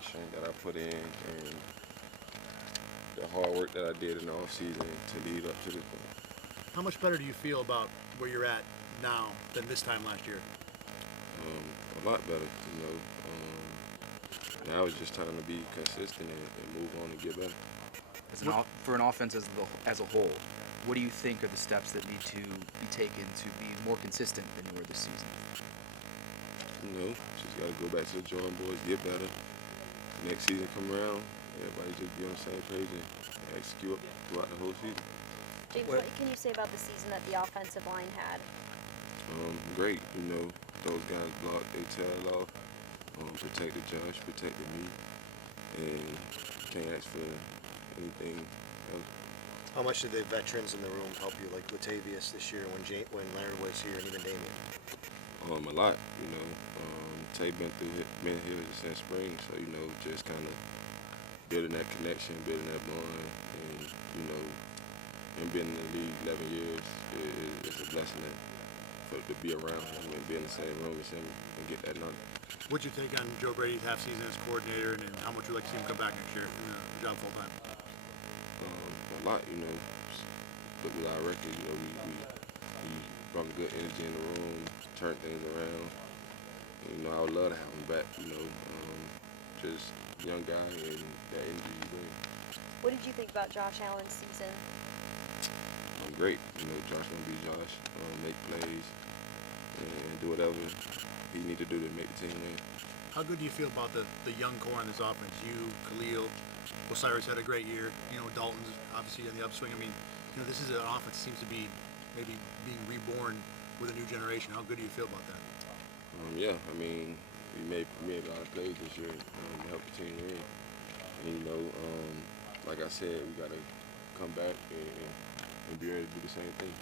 preparation that I put in and the hard work that I did in the offseason to lead up to this point. How much better do you feel about where you're at now than this time last year? A lot better, you know. Now it's just time to be consistent and move on and get better. For an offense as a whole, what do you think are the steps that need to be taken to be more consistent than you were this season? You know, just got to go back to the drawing boards, get better. Next season come around, everybody just be on the same page and execute throughout the whole season. James, what can you say about the season that the offensive line had? Great, you know, those guys blocked their tail off, protected Josh, protected me, and can't ask for anything else. How much did the veterans in the room help you, like Latavius this year when Larry was here and even Damian? A lot, you know. Tay been here since spring, so you know, just kind of building that connection, building that bond, and you know, him being in the league 11 years is a blessing to be around him and be in the same room as him and get that knowledge. What's your take on Joe Brady's half season as coordinator, and how much would you like to see him come back next year in the job full time? A lot, you know. But with our record, you know, we brought a good energy in the room, turned things around. And, you know, I would love to have him back, you know. Just young guy and that energy he brings. What did you think about Josh Allen's season? Great, you know, Josh gonna be Josh, make plays and do whatever he need to do to make the team win. How good do you feel about the young core on this offense? You, Khalil, Osiris had a great year. You know, Dalton's obviously on the upswing. I mean, you know, this is an offense that seems to be maybe being reborn with a new generation. How good do you feel about that? Yeah, I mean, we made a lot of plays this year to help the team win. And, you know, like I said, we got to come back and be ready to do the same thing.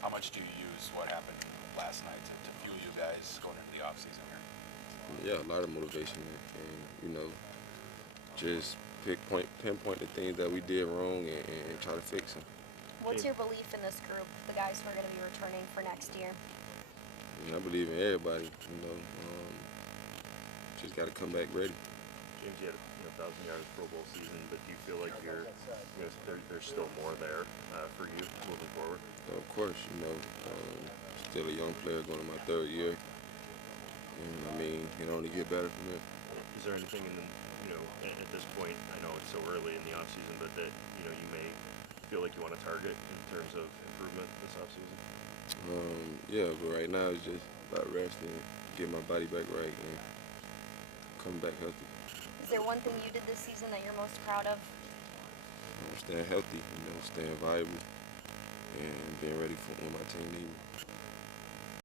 How much do you use what happened last night to fuel you guys going into the offseason here? Yeah, a lot of motivation and you know, just pinpoint the things that we did wrong and try to fix them. What's your belief in this group, the guys who are going to be returning for next year? I believe in everybody, you know. Just got to come back ready. James, you had a 1,000-yard Pro Bowl season, but do you feel like there's still more there for you moving forward? Of course, you know, still a young player going to my third year, and I mean, it only get better from there. Is there anything at this point? I know it's so early in the off season, but that you may feel like you want to target in terms of improvement this off season? Yeah, but right now it's just about resting, get my body back right, and come back healthy. Is there one thing you did this season that you're most proud of? Staying healthy, you know, staying viable, and being ready for when my team needs me.